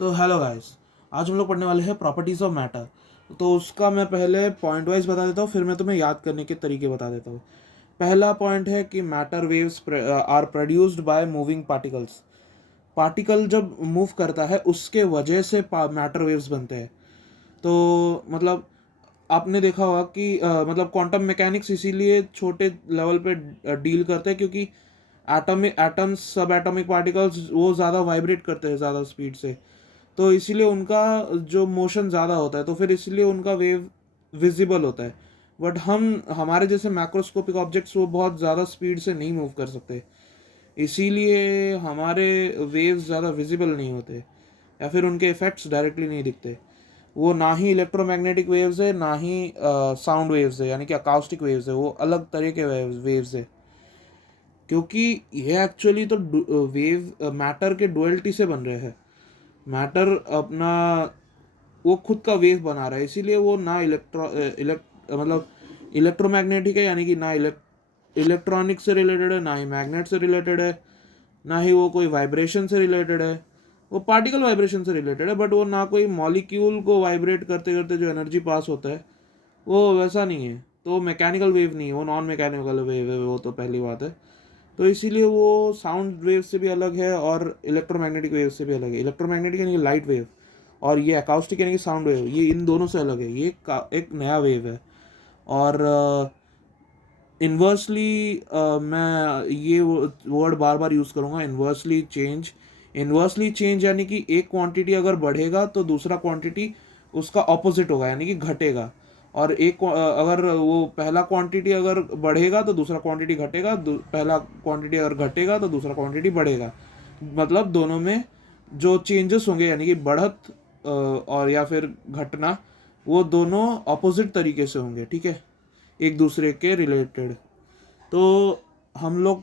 तो hello guys, आज हम लोग पढ़ने वाले हैं प्रॉपर्टीज ऑफ मैटर। तो उसका मैं पहले पॉइंट वाइज बता देता हूँ, फिर मैं तुम्हें याद करने के तरीके बता देता हूँ। पहला पॉइंट है कि matter waves are produced by moving particles. Particle जब मूव करता है उसके वजह से मैटर वेव्स बनते हैं। तो मतलब आपने देखा होगा कि मतलब क्वांटम मैकेनिक्स इसीलिए छोटे लेवल पे डील करते हैं, क्योंकि एटॉमिक एटम्स सब एटॉमिक पार्टिकल्स वो ज़्यादा वाइब्रेट करते हैं ज़्यादा स्पीड से। तो इसीलिए उनका जो मोशन ज़्यादा होता है, तो फिर इसलिए उनका वेव विजिबल होता है। बट हम हमारे जैसे मैक्रोस्कोपिक ऑब्जेक्ट्स वो बहुत ज़्यादा स्पीड से नहीं मूव कर सकते, इसीलिए हमारे वेव्स ज़्यादा विजिबल नहीं होते या फिर उनके इफ़ेक्ट्स डायरेक्टली नहीं दिखते। वो ना ही इलेक्ट्रोमैग्नेटिक वेव्स है, ना ही साउंड वेव्स है, यानी कि अकाउस्टिक वेव्स है। वो अलग तरह के वेव्स है, क्योंकि ये एक्चुअली तो वेव मैटर के डुअलिटी से बन रहे हैं। मैटर अपना वो खुद का वेव बना रहा है, इसीलिए वो ना मतलब इलेक्ट्रोमैग्नेटिक है, यानी कि ना इलेक्ट्रॉनिक से रिलेटेड है, ना ही मैग्नेट से रिलेटेड है, ना ही वो कोई वाइब्रेशन से रिलेटेड है। वो पार्टिकल वाइब्रेशन से रिलेटेड है, बट वो ना कोई मॉलिक्यूल को वाइब्रेट करते करते जो एनर्जी पास होता है वो वैसा नहीं है। तो मैकेनिकल वेव नहीं है, वो नॉन मैकेनिकल वेव है, वो तो पहली बात है। तो इसीलिए वो साउंड वेव से भी अलग है और इलेक्ट्रोमैग्नेटिक वेव से भी अलग है। इलेक्ट्रोमैग्नेटिक यानी कि लाइट वेव, और ये अकाउस्टिक यानी कि साउंड वेव, ये इन दोनों से अलग है। ये एक नया वेव है। और इन्वर्सली मैं ये वर्ड बार बार यूज़ करूँगा, इन्वर्सली चेंज। इन्वर्सली चेंज यानी कि एक क्वांटिटी अगर बढ़ेगा तो दूसरा क्वांटिटी उसका ऑपोजिट होगा, यानी कि घटेगा। और अगर वो पहला क्वांटिटी अगर बढ़ेगा तो दूसरा क्वांटिटी घटेगा, पहला क्वांटिटी अगर घटेगा तो दूसरा क्वांटिटी बढ़ेगा। मतलब दोनों में जो चेंजेस होंगे, यानी कि बढ़त और या फिर घटना, वो दोनों अपोजिट तरीके से होंगे, ठीक है, एक दूसरे के रिलेटेड। तो हम लोग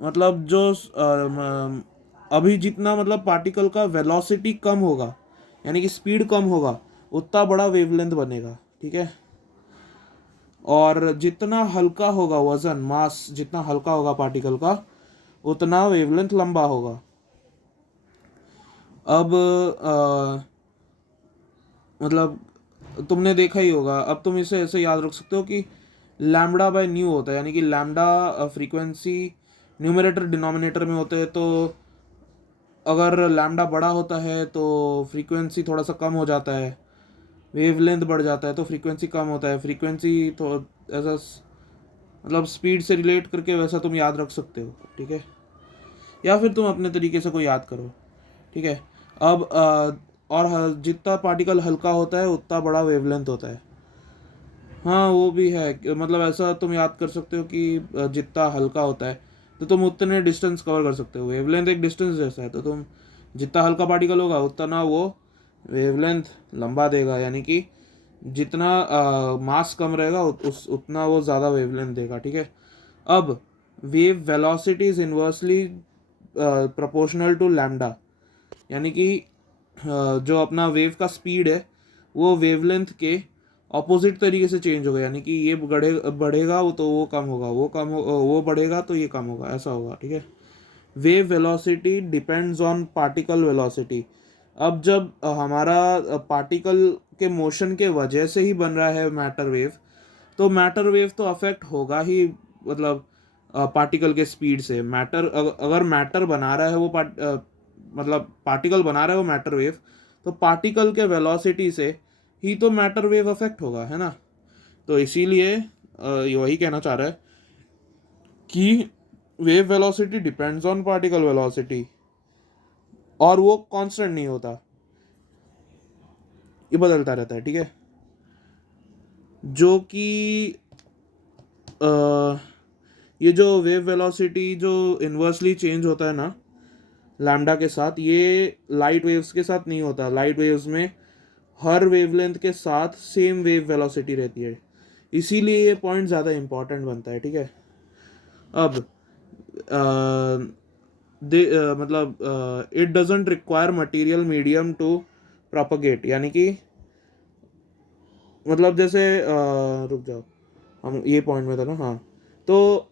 मतलब जो अभी जितना मतलब पार्टिकल का वेलोसिटी कम होगा, यानी कि स्पीड कम होगा, उतना बड़ा वेवलेंथ बनेगा, ठीक है। और जितना हल्का होगा वजन, मास जितना हल्का होगा पार्टिकल का, उतना वेवलेंथ लंबा होगा। अब मतलब तुमने देखा ही होगा, अब तुम इसे ऐसे याद रख सकते हो कि लैम्बडा बाय न्यू होता है, यानी कि लैम्बडा फ्रीक्वेंसी न्यूमरेटर डिनोमिनेटर में होते हैं। तो अगर लैम्बडा बड़ा होता है तो फ्रीक्वेंसी थोड़ा सा कम हो जाता है, वेवलेंथ बढ़ जाता है तो फ्रीक्वेंसी कम होता है। फ्रीक्वेंसी तो ऐसा मतलब स्पीड से रिलेट करके वैसा तुम याद रख सकते हो, ठीक है, या फिर तुम अपने तरीके से कोई याद करो, ठीक है। अब और जितना पार्टिकल हल्का होता है उतना बड़ा वेवलेंथ होता है। हाँ वो भी है मतलब ऐसा तुम याद कर सकते हो कि जितना हल्का होता है तो तुम उतने डिस्टेंस कवर कर सकते हो। वेवलेंथ एक डिस्टेंस जैसा है, तो तुम जितना हल्का पार्टिकल होगा उतना वो वेवलेंथ लंबा देगा, यानी कि जितना मास कम रहेगा उस उतना वो ज़्यादा वेवलेंथ देगा, ठीक है। अब wave velocity is inversely proportional to lambda, यानी कि जो अपना वेव का स्पीड है वो वेवलेंथ के ऑपोजिट तरीके से चेंज होगा, यानी कि ये बढ़ेगा वो तो वो कम होगा, वो बढ़ेगा तो ये कम होगा, ऐसा होगा, ठीक है। Wave velocity depends on particle velocity. अब जब हमारा पार्टिकल के मोशन के वजह से ही बन रहा है मैटर वेव, तो मैटर वेव तो अफेक्ट होगा ही, मतलब पार्टिकल के स्पीड से। मैटर अगर मैटर बना रहा है वो मतलब पार्टिकल बना रहा है वो मैटर वेव, तो पार्टिकल के वेलोसिटी से ही तो मैटर वेव अफेक्ट होगा, है ना। तो इसीलिए ये वही कहना चाह रहा है कि wave velocity depends on particle velocity, और वो कांस्टेंट नहीं होता, ये बदलता रहता है, ठीक है। जो कि ये जो वेव वेलोसिटी जो इन्वर्सली चेंज होता है ना लैम्डा के साथ, ये लाइट वेव्स के साथ नहीं होता। लाइट वेव्स में हर वेवलेंथ के साथ सेम वेव वेलोसिटी रहती है, इसीलिए ये पॉइंट ज़्यादा इंपॉर्टेंट बनता है, ठीक है। अब मतलब it doesn't require material medium to propagate, यानी कि मतलब जैसे रुक जाओ, हम ये पॉइंट में था ना, हाँ। तो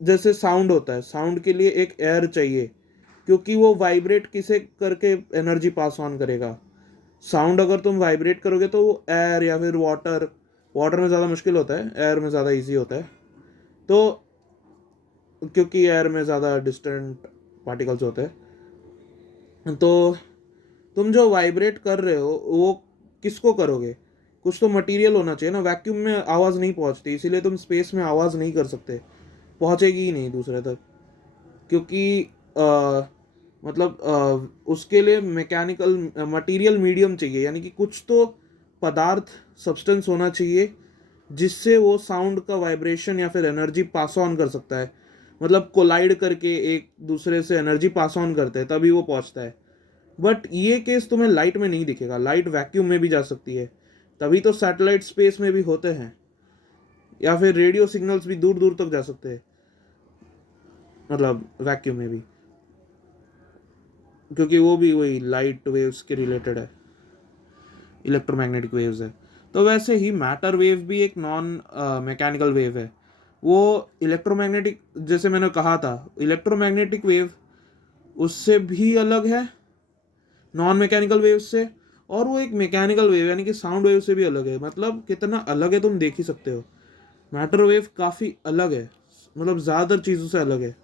जैसे साउंड होता है, साउंड के लिए एक एयर चाहिए, क्योंकि वो वाइब्रेट किसे करके एनर्जी पास ऑन करेगा। साउंड अगर तुम वाइब्रेट करोगे तो वो एयर या फिर वाटर, वाटर में ज़्यादा मुश्किल होता है, एयर में ज़्यादा इजी होता है। तो क्योंकि एयर में ज़्यादा डिस्टेंट पार्टिकल्स होते हैं, तो तुम जो वाइब्रेट कर रहे हो वो किसको करोगे? कुछ तो मटेरियल होना चाहिए ना। वैक्यूम में आवाज़ नहीं पहुंचती, इसीलिए तुम स्पेस में आवाज़ नहीं कर सकते, पहुंचेगी ही नहीं दूसरे तक। क्योंकि मतलब उसके लिए मैकेनिकल मटेरियल मीडियम चाहिए, यानी कि कुछ तो पदार्थ, सब्सटेंस होना चाहिए जिससे वो साउंड का वाइब्रेशन या फिर एनर्जी पास ऑन कर सकता है। मतलब कोलाइड करके एक दूसरे से एनर्जी पास ऑन करते हैं तभी वो पहुंचता है। बट ये केस तुम्हें लाइट में नहीं दिखेगा, लाइट वैक्यूम में भी जा सकती है, तभी तो सैटेलाइट स्पेस में भी होते हैं, या फिर रेडियो सिग्नल्स भी दूर दूर तक जा सकते हैं, मतलब वैक्यूम में भी, क्योंकि वो भी वही लाइट वेव्स के रिलेटेड है, इलेक्ट्रोमैग्नेटिक वेव्स है। तो वैसे ही मैटर वेव भी एक नॉन मैकेनिकल वेव है। वो इलेक्ट्रोमैग्नेटिक, जैसे मैंने कहा था, इलेक्ट्रोमैग्नेटिक वेव उससे भी अलग है, नॉन मैकेनिकल वेव से, और वो एक मैकेनिकल वेव यानी कि साउंड वेव से भी अलग है। मतलब कितना अलग है तुम देख ही सकते हो। मैटर वेव काफ़ी अलग है, मतलब ज़्यादातर चीज़ों से अलग है,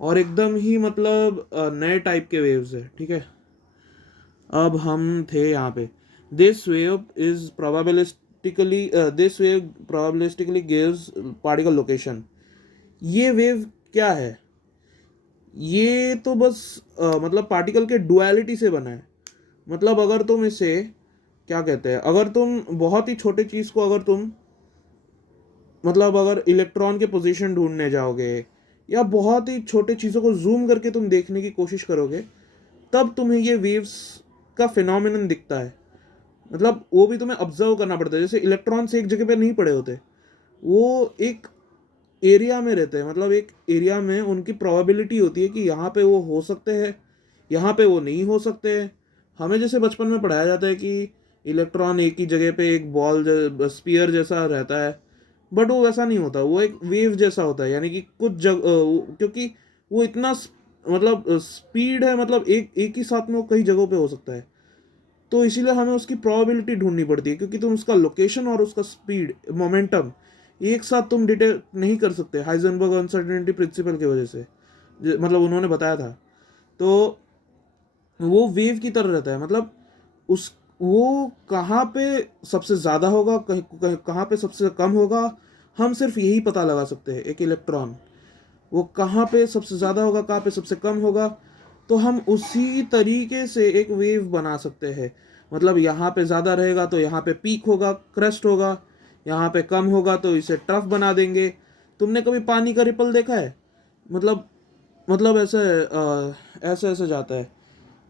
और एकदम ही मतलब नए टाइप के वेव्स है। ठीक है, अब हम थे यहाँ पे। This wave probabilistically gives particle location. ये वेव क्या है? ये तो बस मतलब पार्टिकल के डुअलिटी से बना है। मतलब अगर तुम इसे क्या कहते हैं, अगर तुम बहुत ही छोटे चीज़ को, अगर तुम मतलब अगर इलेक्ट्रॉन के पोजीशन ढूंढने जाओगे या बहुत ही छोटे चीज़ों को जूम करके तुम देखने की कोशिश करोगे, तब तुम्हें ये वेव्स का फिनोमिनन दिखता है। मतलब वो भी तुम्हें ऑब्जर्व करना पड़ता है। जैसे इलेक्ट्रॉन्स एक जगह पे नहीं पड़े होते, वो एक एरिया में रहते हैं। मतलब एक एरिया में उनकी प्रोबेबिलिटी होती है कि यहाँ पे वो हो सकते हैं, यहाँ पे वो नहीं हो सकते हैं। हमें जैसे बचपन में पढ़ाया जाता है कि इलेक्ट्रॉन एक ही जगह पे एक बॉल स्पीयर जैसा रहता है, बट वो वैसा नहीं होता, वो एक वेव जैसा होता है। यानी कि कुछ क्योंकि वो इतना मतलब स्पीड है, मतलब एक एक ही साथ में वो कई जगहों पे हो सकता है। तो इसीलिए हमें उसकी प्रोबेबिलिटी ढूंढनी पड़ती है, क्योंकि तुम उसका लोकेशन और उसका स्पीड, मोमेंटम एक साथ तुम डिटेक्ट नहीं कर सकते हाइजेनबर्ग अनसर्टेनिटी प्रिंसिपल की वजह से। मतलब उन्होंने बताया था। तो वो वेव की तरह रहता है। मतलब उस वो कहाँ पे सबसे ज़्यादा होगा, कहाँ पे सबसे कम होगा, हम सिर्फ यही पता लगा सकते हैं। एक इलेक्ट्रॉन वो कहाँ पे सबसे ज़्यादा होगा, कहाँ पे सबसे कम होगा, तो हम उसी तरीके से एक वेव बना सकते हैं। मतलब यहाँ पे ज़्यादा रहेगा तो यहाँ पे पीक होगा, क्रेस्ट होगा, यहाँ पे कम होगा तो इसे ट्रफ बना देंगे। तुमने कभी पानी का रिपल देखा है? मतलब ऐसे ऐसे ऐसे जाता है,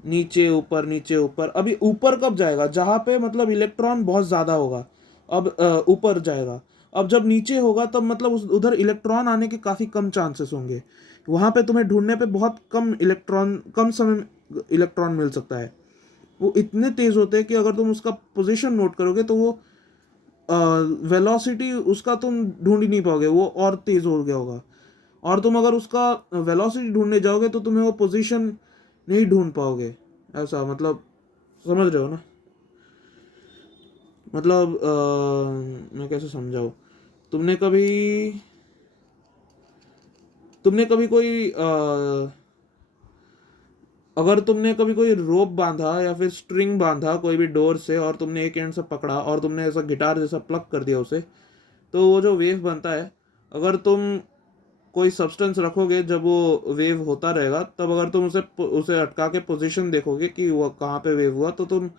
नीचे ऊपर नीचे ऊपर। अभी ऊपर कब जाएगा? जहाँ पे मतलब इलेक्ट्रॉन बहुत ज़्यादा होगा, अब ऊपर जाएगा। अब जब नीचे होगा तब मतलब उधर इलेक्ट्रॉन आने के काफ़ी कम चांसेस होंगे। वहाँ पे तुम्हें ढूंढने पे बहुत कम इलेक्ट्रॉन, कम समय में इलेक्ट्रॉन मिल सकता है। वो इतने तेज़ होते हैं कि अगर तुम उसका पोजीशन नोट करोगे तो वो वेलोसिटी उसका तुम ढूंढ ही नहीं पाओगे, वो और तेज़ हो गया होगा। और तुम अगर उसका वेलोसिटी ढूंढने जाओगे तो तुम्हें वो पोजीशन नहीं ढूंढ पाओगे। ऐसा मतलब, समझ रहे हो ना? मतलब मैं कैसे समझाऊँ? तुमने कभी तुमने कभी कोई अगर तुमने कभी कोई रोप बांधा या फिर स्ट्रिंग बांधा कोई भी डोर से, और तुमने एक एंड से पकड़ा और तुमने ऐसा गिटार जैसा प्लग कर दिया उसे, तो वो जो वेव बनता है, अगर तुम कोई सब्सटेंस रखोगे जब वो वेव होता रहेगा, तब अगर तुम उसे उसे अटका के पोजीशन देखोगे कि वो कहाँ पे वेव हुआ, तो तुम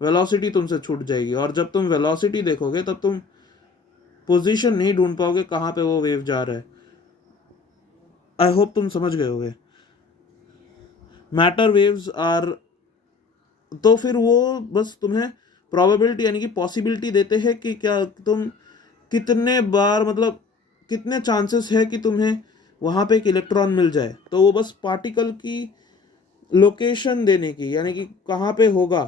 वेलोसिटी तुमसे छूट जाएगी। और जब तुम वेलोसिटी देखोगे तब तुम पोजीशन नहीं ढूंढ पाओगे कहाँ पे वो वेव जा रहा है। आई होप तुम समझ गए होगे। मैटर वेव्स आर, तो फिर वो बस तुम्हें प्रोबेबिलिटी यानी कि पॉसिबिलिटी देते हैं कि क्या तुम कितने बार, मतलब कितने चांसेस है कि तुम्हें वहाँ पे एक इलेक्ट्रॉन मिल जाए। तो वो बस पार्टिकल की लोकेशन देने की, यानी कि कहाँ पे होगा,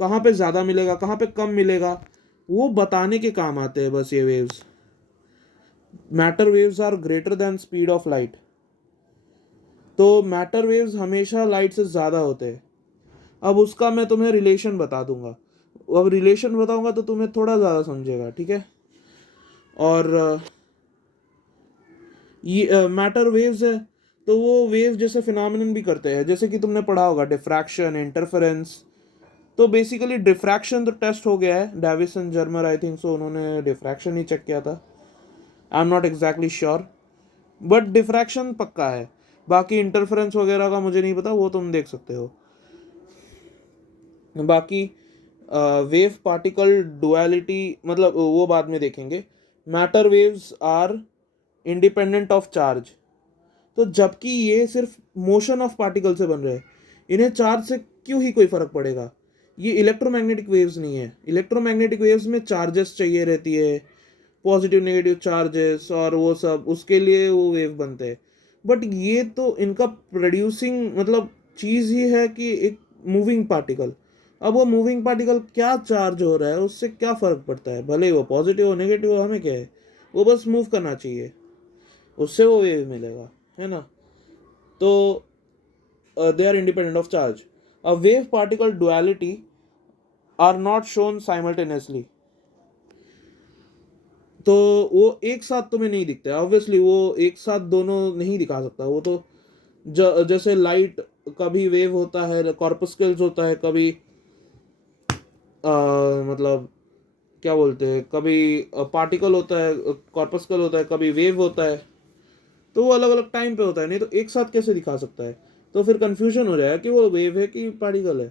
कहाँ पे ज़्यादा मिलेगा, कहाँ पे कम मिलेगा, वो बताने के काम आते हैं बस ये waves. Matter waves are greater than speed of light. तो मैटर वेव्स हमेशा लाइट से ज़्यादा होते हैं। अब उसका मैं तुम्हें रिलेशन बता दूंगा, अब रिलेशन बताऊंगा तो तुम्हें थोड़ा ज़्यादा समझेगा, ठीक है। और ये मैटर वेव्स है तो वो वेव जैसे फिनोमिनन भी करते हैं, जैसे कि तुमने पढ़ा होगा डिफ्रैक्शन, इंटरफेरेंस। तो बेसिकली डिफ्रैक्शन तो टेस्ट हो गया है, Davisson Germer I think so उन्होंने डिफ्रैक्शन ही चेक किया था, I am not exactly sure, but diffraction पक्का है। बाकी इंटरफेरेंस वगैरह का मुझे नहीं पता, वो तुम देख सकते हो। बाकी वेव पार्टिकल डुअलिटी मतलब वो बाद में देखेंगे। Matter waves are independent of charge, तो जबकि ये सिर्फ मोशन ऑफ पार्टिकल से बन रहे हैं, इन्हें चार्ज से क्यों ही कोई फर्क पड़ेगा। ये इलेक्ट्रोमैग्नेटिक वेव्स नहीं है, इलेक्ट्रोमैग्नेटिक वेव्स में चार्जेस चाहिए रहती है, पॉजिटिव नेगेटिव चार्जेस और वो सब, उसके लिए वो वेव बनते हैं। बट ये तो इनका प्रोड्यूसिंग मतलब चीज़ ही है कि एक मूविंग पार्टिकल। अब वो मूविंग पार्टिकल क्या चार्ज हो रहा है उससे क्या फ़र्क पड़ता है, भले ही वो पॉजिटिव हो नेगेटिव हो, हमें क्या है, वो बस मूव करना चाहिए, उससे वो वेव मिलेगा, है ना। तो they are independent of charge. A wave particle duality are not shown simultaneously. तो वो एक साथ तुम्हें नहीं दिखते, ऑब्वियसली वो एक साथ दोनों नहीं दिखा सकता। वो तो जैसे लाइट कभी वेव होता है, कॉर्पस्कल्स होता है, कभी मतलब क्या बोलते हैं, कभी पार्टिकल होता है, कॉर्पस्कल होता है, कभी वेव होता है। तो वो अलग अलग टाइम पे होता है, नहीं तो एक साथ कैसे दिखा सकता है। तो फिर कंफ्यूजन हो जाएगा कि वो वेव है कि पार्टिकल है।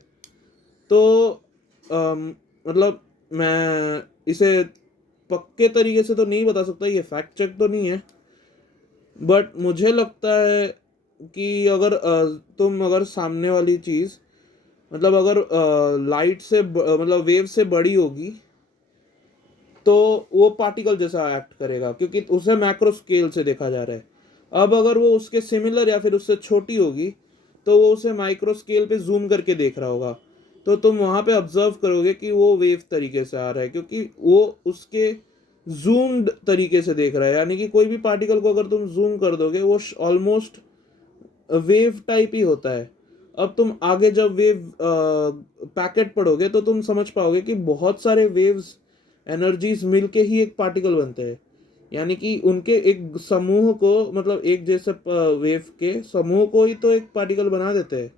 तो मतलब मैं इसे पक्के तरीके से तो नहीं बता सकता, ये फैक्ट चेक तो नहीं है, बट मुझे लगता है कि अगर तुम अगर सामने वाली चीज़ मतलब अगर लाइट से मतलब वेव से बड़ी होगी तो वो पार्टिकल जैसा एक्ट करेगा, क्योंकि उसे मैक्रो स्केल से देखा जा रहा है। अब अगर वो उसके सिमिलर या फिर उससे छोटी होगी तो वो उसे माइक्रो स्केल पे जूम करके देख रहा होगा, तो तुम वहाँ पे ऑब्जर्व करोगे कि वो वेव तरीके से आ रहा है, क्योंकि वो उसके जूम्ड तरीके से देख रहा है। यानी कि कोई भी पार्टिकल को अगर तुम जूम कर दोगे वो ऑलमोस्ट वेव टाइप ही होता है। अब तुम आगे जब वेव पैकेट पढ़ोगे तो तुम समझ पाओगे कि बहुत सारे वेव्स एनर्जीज मिलके ही एक पार्टिकल बनते हैं। यानी कि उनके एक समूह को मतलब एक जैसे वेव के समूह को ही तो एक पार्टिकल बना देते हैं।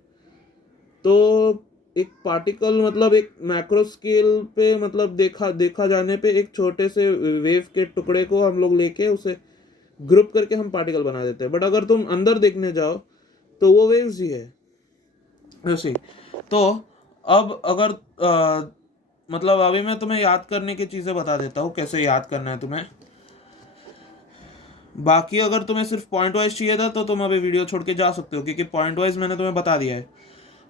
तो एक पार्टिकल मतलब एक मैक्रो स्केल पे मतलब देखा देखा जाने पे एक छोटे से वेव के टुकड़े को हम लोग लेके उसे ग्रुप करके हम पार्टिकल बना देते हैं, बट अगर तुम अंदर देखने जाओ तो वो वेव्स ही है वैसे। तो अब अगर मतलब अभी मैं तुम्हें याद करने की चीज़ें बता देता हूँ, कैसे याद करना है तुम्हें। बाकी अगर तुम्हें सिर्फ पॉइंट वाइज चाहिए था तो तुम अभी वीडियो छोड़ के जा सकते हो, क्योंकि पॉइंट वाइज मैंने तुम्हें बता दिया है।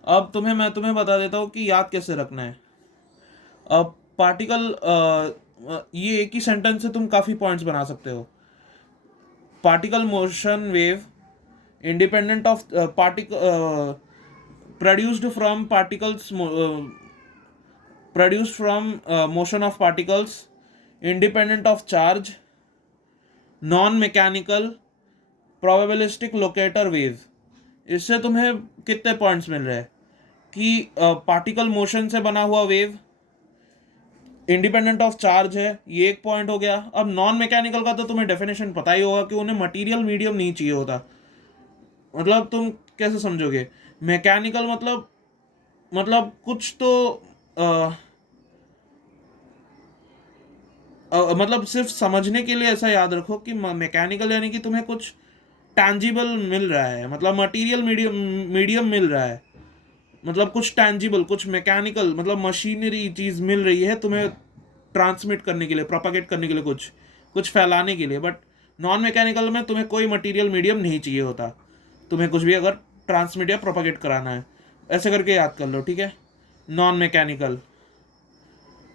अब मैं तुम्हें बता देता हूँ कि याद कैसे रखना है। अब पार्टिकल ये एक ही सेंटेंस से तुम काफ़ी पॉइंट्स बना सकते हो। Particle motion wave independent of produced from particles produced from motion of particles, independent of charge, non mechanical, probabilistic locator wave। इससे तुम्हें कितने पॉइंट्स मिल रहे हैं कि पार्टिकल मोशन से बना हुआ वेव, इंडिपेंडेंट ऑफ चार्ज है, ये एक पॉइंट हो गया। अब नॉन मैकेनिकल का तो तुम्हें डेफिनेशन पता ही होगा कि उन्हें मटेरियल मीडियम नहीं चाहिए होता। मतलब तुम कैसे समझोगे मैकेनिकल मतलब कुछ तो आ, मतलब सिर्फ समझने के लिए ऐसा याद रखो कि मैकेनिकल यानी कि तुम्हें कुछ टैंजिबल मिल रहा है, मतलब मटेरियल मीडियम मीडियम मिल रहा है, मतलब कुछ टैंजिबल कुछ मैकेनिकल मतलब मशीनरी चीज़ मिल रही है तुम्हें ट्रांसमिट करने के लिए, प्रोपागेट करने के लिए, कुछ कुछ फैलाने के लिए। बट नॉन मैकेनिकल में तुम्हें कोई मटेरियल मीडियम नहीं चाहिए होता, तुम्हें कुछ भी अगर ट्रांसमिट या प्रोपागेट कराना है। ऐसे करके याद कर लो, ठीक है। Non mechanical.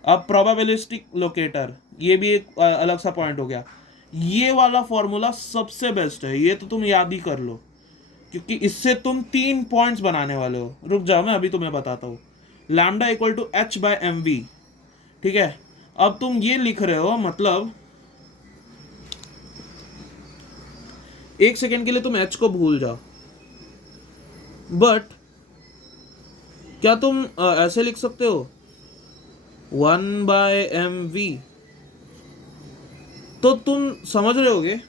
अब प्रोबेबिलिस्टिक लोकेटर, ये भी एक अलग सा पॉइंट हो गया। ये वाला फॉर्मूला सबसे बेस्ट है, ये तो तुम याद ही कर लो, क्योंकि इससे तुम 3 पॉइंट्स बनाने वाले हो। रुक जाओ मैं अभी तुम्हें बताता हूँ। लैम्डा इक्वल टू h/mv, ठीक है। अब तुम ये लिख रहे हो, मतलब एक सेकेंड के लिए तुम h को भूल जाओ, बट क्या तुम ऐसे लिख सकते हो 1/mv? तो तुम समझ रहे होगे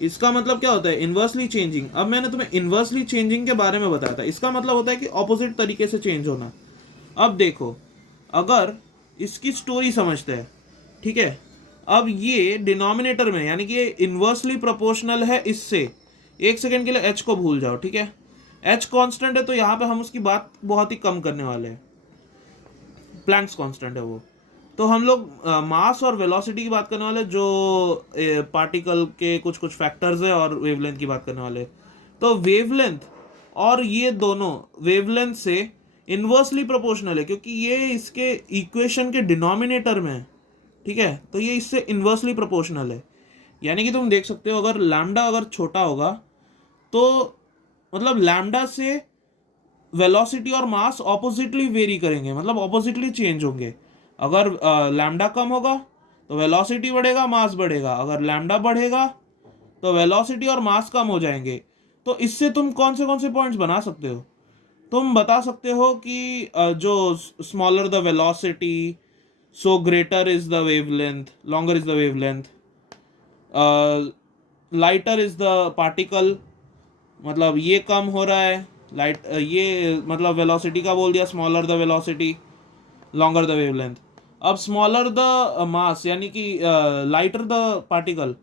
इसका मतलब क्या होता है इन्वर्सली चेंजिंग। अब मैंने तुम्हें इन्वर्सली चेंजिंग के बारे में बताया था, इसका मतलब होता है कि ऑपोजिट तरीके से चेंज होना। अब देखो, अगर इसकी स्टोरी समझते हैं, ठीक है, अब ये डिनोमिनेटर में यानी कि ये इन्वर्सली प्रोपोर्शनल है इससे। एक सेकेंड के लिए एच को भूल जाओ, ठीक है, एच कांस्टेंट है तो यहाँ पे हम उसकी बात बहुत ही कम करने वाले हैं, प्लैंक्स कांस्टेंट है वो। तो हम लोग मास और वेलोसिटी की बात करने वाले, जो पार्टिकल के कुछ कुछ फैक्टर्स है, और वेवलेंथ की बात करने वाले। तो वेवलेंथ और ये दोनों वेवलेंथ से इन्वर्सली प्रोपोर्शनल है, क्योंकि ये इसके इक्वेशन के डिनोमिनेटर में है, ठीक है, तो ये इससे इन्वर्सली प्रोपोर्शनल है। यानी कि तुम देख सकते हो अगर लैम्डा अगर छोटा होगा तो मतलब लैम्डा से वेलोसिटी और मास ऑपोजिटली वेरी करेंगे, मतलब ऑपोजिटली चेंज होंगे। अगर लैम्डा कम होगा तो वेलोसिटी बढ़ेगा, मास बढ़ेगा। अगर लैम्डा बढ़ेगा तो वेलोसिटी और मास कम हो जाएंगे। तो इससे तुम कौन से पॉइंट्स बना सकते हो? तुम बता सकते हो कि जो smaller the velocity so greater is the wavelength, longer is the wavelength, lighter is the particle, मतलब ये कम हो रहा है लाइट, ये मतलब वेलोसिटी का बोल दिया, smaller the velocity longer the wavelength. अब स्मॉलर द मास यानी कि lighter the particle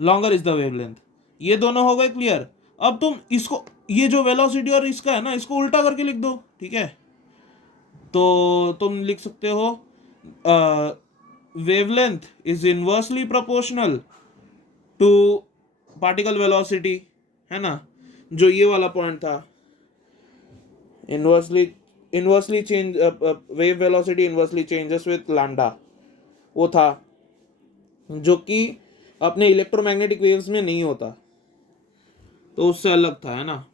longer is the wavelength, ये दोनों हो गए क्लियर। अब तुम इसको, ये जो वेलोसिटी और इसका है ना, इसको उल्टा करके लिख दो, ठीक है। तो तुम लिख सकते हो wavelength is inversely proportional to particle velocity, है ना, जो ये वाला पॉइंट था, inversely inversely change wave velocity inversely changes with lambda, वो था जो कि अपने इलेक्ट्रोमैग्नेटिक वेव्स में नहीं होता, तो उससे अलग था, है ना।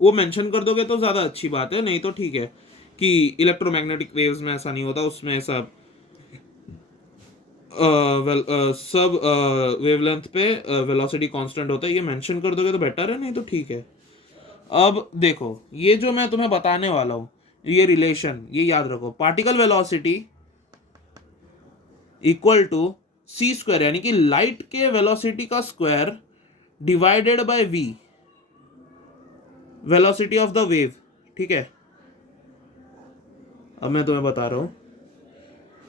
वो मेंशन कर दोगे तो ज़्यादा अच्छी बात है, नहीं तो ठीक है कि इलेक्ट्रोमैग्नेटिक वेव्स में ऐसा नहीं होता, उसमें सब सब वेवलेंथ पे वेलोसिटी कांस्टेंट होता है, ये मेंशन कर दोगे तो बेटर है, नहीं तो ठीक है। अब देखो, ये जो मैं तुम्हें बताने वाला हूँ, ये रिलेशन ये याद रखो, particle velocity equal to C square, यानी कि लाइट के वेलोसिटी का square divided by V, velocity of the wave, ठीक है। अब मैं तुम्हें बता रहा हूं,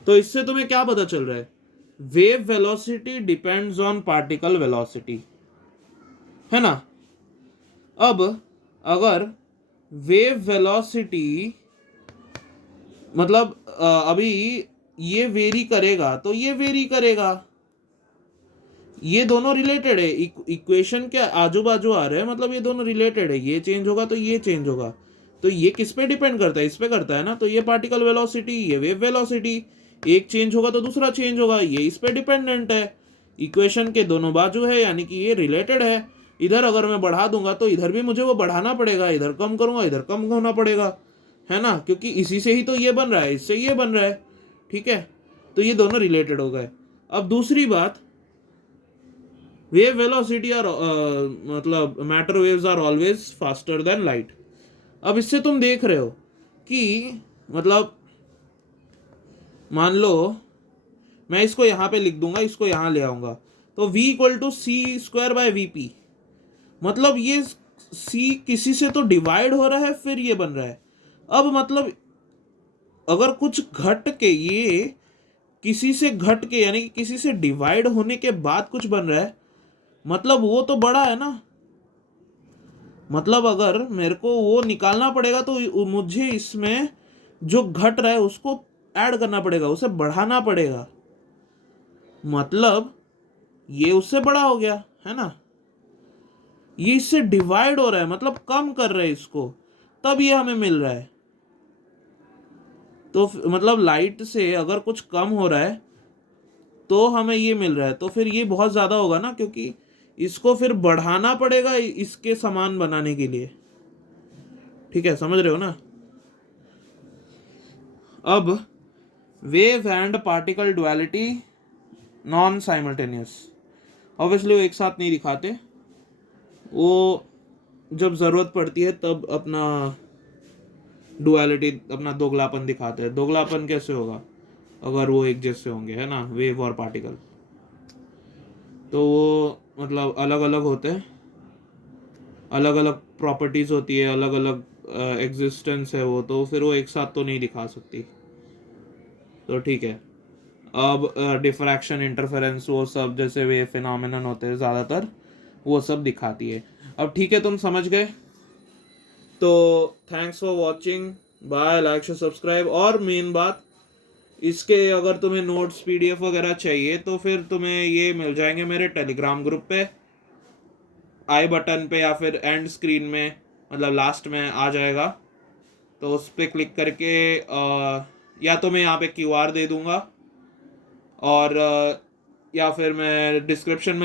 तो इससे तुम्हें क्या पता चल रहा है, wave velocity depends on particle velocity, है ना। अब अगर वेव वेलोसिटी मतलब अभी ये वेरी करेगा तो ये वेरी करेगा, ये दोनों रिलेटेड है, इक्वेशन के आजू बाजू आ रहे हैं, मतलब ये दोनों रिलेटेड है, ये चेंज होगा तो ये चेंज होगा। तो ये किस पे डिपेंड करता है, इस पे करता है ना। तो ये पार्टिकल वेलोसिटी, ये वेव वेलोसिटी, एक चेंज होगा तो दूसरा चेंज होगा, ये इस पे डिपेंडेंट है, इक्वेशन के दोनों बाजू है, यानी कि ये रिलेटेड है। इधर अगर मैं बढ़ा दूंगा तो इधर भी मुझे वो बढ़ाना पड़ेगा, इधर कम करूंगा इधर कम होना पड़ेगा, है ना, क्योंकि इसी से ही तो ये बन रहा है, इससे ये बन रहा है, ठीक है। तो ये दोनों रिलेटेड हो गए। अब दूसरी बात, वेव वेलोसिटी और मतलब matter waves are always faster than light. अब इससे तुम देख रहे हो कि मतलब मान लो मैं इसको यहाँ पे लिख दूंगा, इसको यहाँ ले आऊंगा, तो v equal to C square by V P, मतलब ये c किसी से तो डिवाइड हो रहा है फिर ये बन रहा है। अब मतलब अगर कुछ घट के ये किसी से घट के यानी कि किसी से डिवाइड होने के बाद कुछ बन रहा है, मतलब वो तो बड़ा है ना। मतलब अगर मेरे को वो निकालना पड़ेगा तो मुझे इसमें जो घट रहा है उसको ऐड करना पड़ेगा, उसे बढ़ाना पड़ेगा, मतलब ये उससे बड़ा हो गया, है ना। ये इससे डिवाइड हो रहा है, मतलब कम कर रहे हैं इसको, तब ये हमें मिल रहा है। तो मतलब लाइट से अगर कुछ कम हो रहा है तो हमें ये मिल रहा है, तो फिर ये बहुत ज़्यादा होगा ना, क्योंकि इसको फिर बढ़ाना पड़ेगा इसके समान बनाने के लिए, ठीक है, समझ रहे हो ना। अब wave and particle duality non simultaneous, obviously वो एक साथ नहीं दिखाते, वो जब ज़रूरत पड़ती है तब अपना डुअलिटी, अपना दोगलापन दिखाते हैं। दोगलापन कैसे होगा अगर वो एक जैसे होंगे, है ना, वेव और पार्टिकल। तो वो मतलब अलग अलग होते हैं, अलग अलग प्रॉपर्टीज होती है, अलग अलग एग्जिस्टेंस है वो, तो फिर वो एक साथ तो नहीं दिखा सकती। तो ठीक है, अब डिफ्रैक्शन, इंटरफेरेंस, वो सब जैसे वे फिनोमेनन होते हैं ज़्यादातर, वो सब दिखाती है। अब ठीक है, तुम समझ गए। तो thanks for watching, bye, like share subscribe. और मेन बात, इसके अगर तुम्हें नोट्स पीडीएफ वगैरह चाहिए तो फिर तुम्हें ये मिल जाएंगे मेरे टेलीग्राम ग्रुप पे, आई बटन पे या फिर एंड स्क्रीन में, मतलब लास्ट में आ जाएगा। तो उस पर क्लिक करके या तो मैं यहाँ पे क्यूआर दे दूंगा, और या फिर मैं डिस्क्रिप्शन में